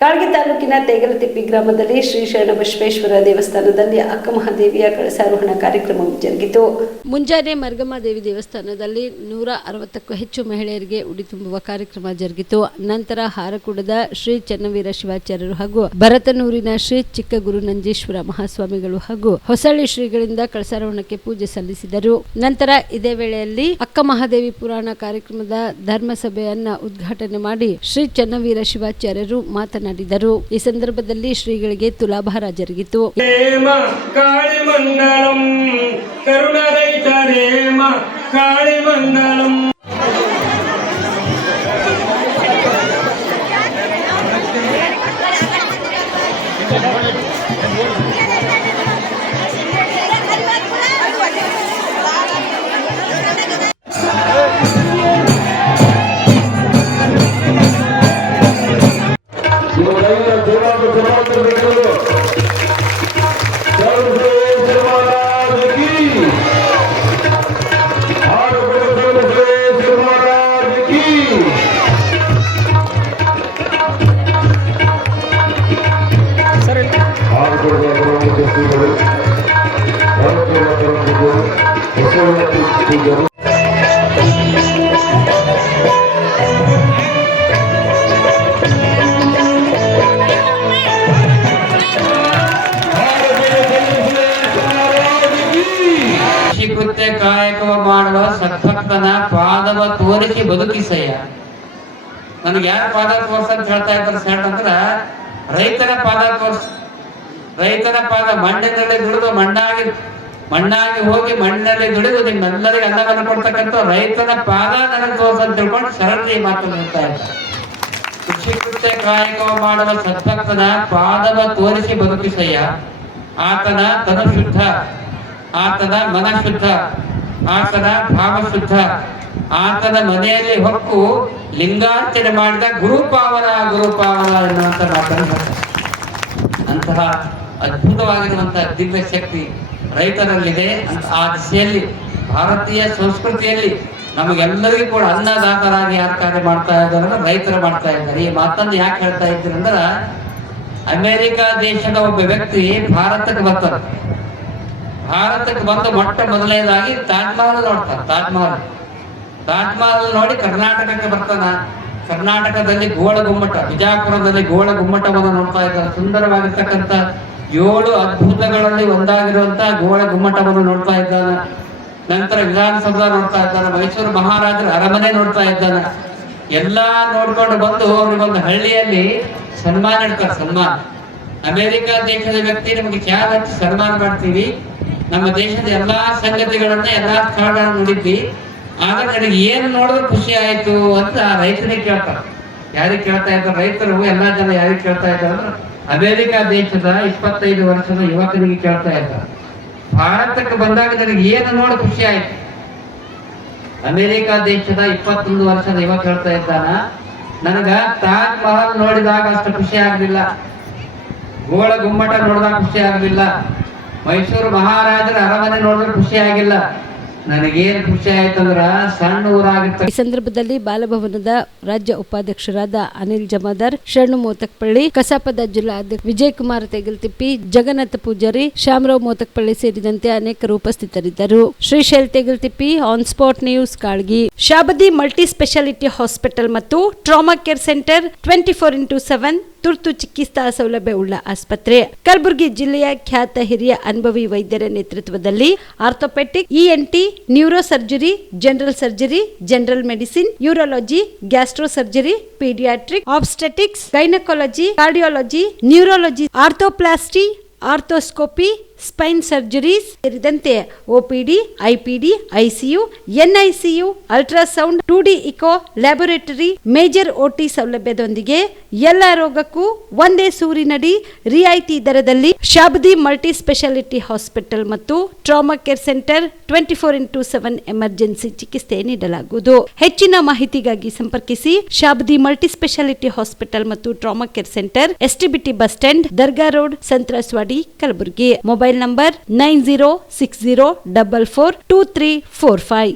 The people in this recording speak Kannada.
ಕಾಳಗಿ ತಾಲೂಕಿನ ತೇಗಲತಿಪ್ಪಿ ಗ್ರಾಮದಲ್ಲಿ ಶ್ರೀ ಶರಣಬಸವೇಶ್ವರ ದೇವಸ್ಥಾನದಲ್ಲಿ ಅಕ್ಕಮಹಾದೇವಿಯ ಕಳಸಾರೋಹಣ ಕಾರ್ಯಕ್ರಮವು ಜರುಗಿತು. ಮುಂಜಾನೆ ಮರ್ಗಮ್ಮ ದೇವಿ ದೇವಸ್ಥಾನದಲ್ಲಿ 160ಕ್ಕೂ ಹೆಚ್ಚು ಮಹಿಳೆಯರಿಗೆ ಉಡಿ ತುಂಬುವ ಕಾರ್ಯಕ್ರಮ ಜರುಗಿತು. ನಂತರ ಹಾರಕೂಡದ ಶ್ರೀ ಚನ್ನವೀರ ಶಿವಾಚಾರ್ಯರು ಹಾಗೂ ಭರತನೂರಿನ ಶ್ರೀ ಚಿಕ್ಕಗುರು ನಂಜೇಶ್ವರ ಮಹಾಸ್ವಾಮಿಗಳು ಹಾಗೂ ಹೊಸಳ್ಳಿ ಶ್ರೀಗಳಿಂದ ಕಳಸಾರೋಹಣಕ್ಕೆ ಪೂಜೆ ಸಲ್ಲಿಸಿದರು. ನಂತರ ಇದೇ ವೇಳೆಯಲ್ಲಿ ಅಕ್ಕಮಹಾದೇವಿ ಪುರಾಣ ಕಾರ್ಯಕ್ರಮದ ಧರ್ಮಸಭೆಯನ್ನ ಉದ್ಘಾಟನೆ ಮಾಡಿ ಶ್ರೀ ಚನ್ನವೀರ ಶಿವಾಚಾರ್ಯರು ಮಾತನಾಡಿದರು. ಈ ಸಂದರ್ಭದಲ್ಲಿ ಶ್ರೀಗಳಿಗೆ ತುಲಾಭಾರ ಜರುಗಿತು. ಕೃತ್ಯ ಕಾಯಕವ ಮಾಡುವ ಸದ್ಭಕ್ತನ ಪಾದವ ತೋರಿಸಿ ಬದುಕಿಸಯ್ಯ. ನನಗೆ ಯಾರ ಪಾದ ತೋರ್ಸ ಅಂತ ಹೇಳ್ತಾ ಇದ್ದಾರೆ ಸೆಟ್ ಅಂದ್ರ ರೈತರ ಪಾದ ತೋರ್ಸ. ರೈತರ ಪಾದ ಮಣ್ಣಿನಲ್ಲಿ ದುಡಿದು ಮಣ್ಣಾಗಿ ಹೋಗಿ ಮಣ್ಣಿನಲ್ಲಿ ದುಡಿದು ನಿಮ್ಮೆಲ್ಲರಿಗೆ ಅನ್ನವನ್ನು ಕೊಡ್ತಕ್ಕಂಥ ರೈತನ ಪಾದ ನನಗೆ ತೋರ್ಸ ಅಂತ ತಿಳ್ಕೊಂಡು ಶರಣಿ ಮಾತು ಹೇಳ್ತಾ ಇದ್ದಾರೆ. ಕೃಷಿ ಕೃತ್ಯ ಕಾಯಕವ ಮಾಡುವ ಸದ್ಭಕ್ತನ ಪಾದವ ತೋರಿಸಿ ಬದುಕಿಸಯ್ಯ. ಆತನ ತನು ಶುದ್ಧ, ಆತನ ಮನ ಶುದ್ಧ, ಆತನ ಭಾವ ಶುದ್ಧ, ಆತನ ಮನೆಯಲ್ಲಿ ಹೊಕ್ಕು ಲಿಂಗಾರ್ಚನೆ ಮಾಡಿದ ಗುರುಪಾವನ ಎನ್ನುವಂತ ಮಾತನ್ನು ಅಂತಹ ಅದ್ಭುತವಾಗಿರುವಂತಹ ದಿವ್ಯ ಶಕ್ತಿ ರೈತರಲ್ಲಿದೆ. ಆ ದಿಶೆಯಲ್ಲಿ ಭಾರತೀಯ ಸಂಸ್ಕೃತಿಯಲ್ಲಿ ನಮಗೆಲ್ಲರಿಗೂ ಕೂಡ ಅನ್ನದಾತರಾಗಿ ಯಾರು ಕಾರ್ಯ ಮಾಡ್ತಾ ಇದ್ದಾರೆ, ರೈತರು ಮಾಡ್ತಾ ಇದ್ದಾರೆ. ಈ ಮಾತನ್ನು ಯಾಕೆ ಹೇಳ್ತಾ ಇದ್ದೀರಿ ಅಂದ್ರೆ, ಅಮೆರಿಕ ದೇಶದ ಒಬ್ಬ ವ್ಯಕ್ತಿ ಭಾರತಕ್ಕೆ ಬರ್ತಾರೆ. ಭಾರತಕ್ಕೆ ಬಂದು ಮೊಟ್ಟ ಮೊದಲನೇದಾಗಿ ತಾಜ್ಮಹಲ್ ನೋಡ್ತಾರೆ. ತಾಜ್ಮಹಲ್ ನೋಡಿ ಕರ್ನಾಟಕಕ್ಕೆ ಬರ್ತಾನ. ಕರ್ನಾಟಕದಲ್ಲಿ ಗೋಳ ಗುಮ್ಮಟ, ಬಿಜಾಪುರದಲ್ಲಿ ಗೋಳ ಗುಮ್ಮಟವನ್ನು ನೋಡ್ತಾ ಇದ್ದಾರೆ. ಸುಂದರವಾಗಿರ್ತಕ್ಕಂಥ 7 ಅದ್ಭುತಗಳಲ್ಲಿ ಒಂದಾಗಿರುವಂತಹ ಗೋಳ ಗುಮ್ಮಟವನ್ನು ನೋಡ್ತಾ ಇದ್ದಾನೆ. ನಂತರ ವಿಧಾನಸೌಧ ನೋಡ್ತಾ ಇದ್ದಾನೆ. ಮೈಸೂರು ಮಹಾರಾಜರ ಅರಮನೆ ನೋಡ್ತಾ ಇದ್ದಾನೆ. ಎಲ್ಲಾ ನೋಡ್ಕೊಂಡು ಬಂದು ಅವ್ರಿಗೊಂದು ಹಳ್ಳಿಯಲ್ಲಿ ಸನ್ಮಾನ ಇಡ್ತಾರೆ. ಸನ್ಮಾನ ಅಮೆರಿಕ ದೇಶದ ವ್ಯಕ್ತಿ ನಮಗೆ ಖ್ಯಾತ ಸನ್ಮಾನ ಮಾಡ್ತೀವಿ. ನಮ್ಮ ದೇಶದ ಎಲ್ಲಾ ಸಂಗತಿಗಳನ್ನ ಎಲ್ಲಾ ಸ್ಥಳಗಳನ್ನ ನೋಡಿದ್ವಿ. ಆಗ ನನಗೆ ಏನು ನೋಡಿದ್ರೆ ಖುಷಿ ಆಯ್ತು ಅಂತ ರೈತನಿಗೆ ಕೇಳ್ತಾರೆ. ಯಾರಿಗೆ ಕೇಳ್ತಾ ಇದ್ದಾರೆ? ರೈತರು ಎಲ್ಲಾ ಜನ ಯಾರಿಗೆ ಕೇಳ್ತಾ ಇದ್ದಾರೆ ಅಂದ್ರೆ ಅಮೆರಿಕ ದೇಶದ 25 ವರ್ಷದ ಯುವಕನಿಗೆ ಕೇಳ್ತಾ ಇದ್ದಾರೆ. ಭಾರತಕ್ಕೆ ಬಂದಾಗ ನನಗೆ ಏನು ನೋಡಿ ಖುಷಿ ಆಯ್ತು? ಅಮೆರಿಕ ದೇಶದ 21 ವರ್ಷದ ಯುವಕ ಹೇಳ್ತಾ ಇದ್ದಾನ, ನನಗ ತಾಜ್ ಮಹಲ್ ನೋಡಿದಾಗ ಅಷ್ಟು ಖುಷಿ ಆಗಲಿಲ್ಲ, ಗೋಳ ಗುಮ್ಮಟ ನೋಡಿದಾಗ ಖುಷಿ ಆಗಲಿಲ್ಲ, ಮೈಸೂರು ಮಹಾರಾಜರ ಅರಮನೆ ನೋಡಿದ್ರೆ ಖುಷಿ ಆಗಿಲ್ಲ. ನನಗೇನು ಖುಷಿ ಆಯ್ತಂದ್ರ ಸಣ್ಣ ಊರಾಗಿರ್ತ. ಈ ಸಂದರ್ಭದಲ್ಲಿ ಬಾಲಭವನದ ರಾಜ್ಯ ಉಪಾಧ್ಯಕ್ಷರಾದ ಅನಿಲ್ ಜಮಾದಾರ್, ಶರಣು ಮೋತಕ್ಪಳ್ಳಿ, ಕಸಾಪದ ಜಿಲ್ಲಾ ಅಧ್ಯಕ್ಷ ವಿಜಯಕುಮಾರ್ ತೇಗಲತಿಪ್ಪಿ, ಜಗನ್ನಾಥ ಪೂಜಾರಿ, ಶ್ಯಾಮರಾವ್ ಮೋತಕ್ಪಳ್ಳಿ ಸೇರಿದಂತೆ ಅನೇಕರು ಉಪಸ್ಥಿತರಿದ್ದರು. Shrishail Tegalatippi, on spot news, Kalagi. Shabadi multi speciality hospital ಮತ್ತು ಟ್ರಾಮಾ ಕೇರ್ ಸೆಂಟರ್ 24x7 ತುರ್ತು ಚಿಕಿತ್ಸಾ ಸೌಲಭ್ಯವುಳ್ಳ ಆಸ್ಪತ್ರೆ. ಕಲಬುರಗಿ ಜಿಲ್ಲೆಯ ಖ್ಯಾತ ಹಿರಿಯ ಅನುಭವಿ ವೈದ್ಯರ ನೇತೃತ್ವದಲ್ಲಿ orthopaedic, ENT, neuro surgery, general surgery, general medicine, urology, gastro surgery, paediatric, obstetrics, gynaecology, cardiology, neurology, arthroplasty, arthroscopy, spine surgeries ಸೇರಿದಂತೆ OPD, IPD, ICU, NICU, ultrasound, 2D echo, laboratory, major OT ಸೌಲಭ್ಯದೊಂದಿಗೆ ಎಲ್ಲ ರೋಗಕ್ಕೂ ಒಂದೇ ಸೂರಿನಡಿ ರಿಯಾಯಿತಿ ದರದಲ್ಲಿ ಶಾಬದಿ ಮಲ್ಟಿ ಸ್ಪೆಷಾಲಿಟಿ ಹಾಸ್ಪಿಟಲ್ ಮತ್ತು trauma care centre 24x7 emergency ಚಿಕಿತ್ಸೆ ನೀಡಲಾಗುವುದು. ಹೆಚ್ಚಿನ ಮಾಹಿತಿಗಾಗಿ ಸಂಪರ್ಕಿಸಿ ಶಾಬದಿ ಮಲ್ಟಿ ಸ್ಪೆಷಾಲಿಟಿ ಹಾಸ್ಪಿಟಲ್ ಮತ್ತು trauma care centre, STBT bus stand, Dargah road, ಸಂತ್ರಸ್ವಾಡಿ, Kalaburagi. Mobile number 9060442345.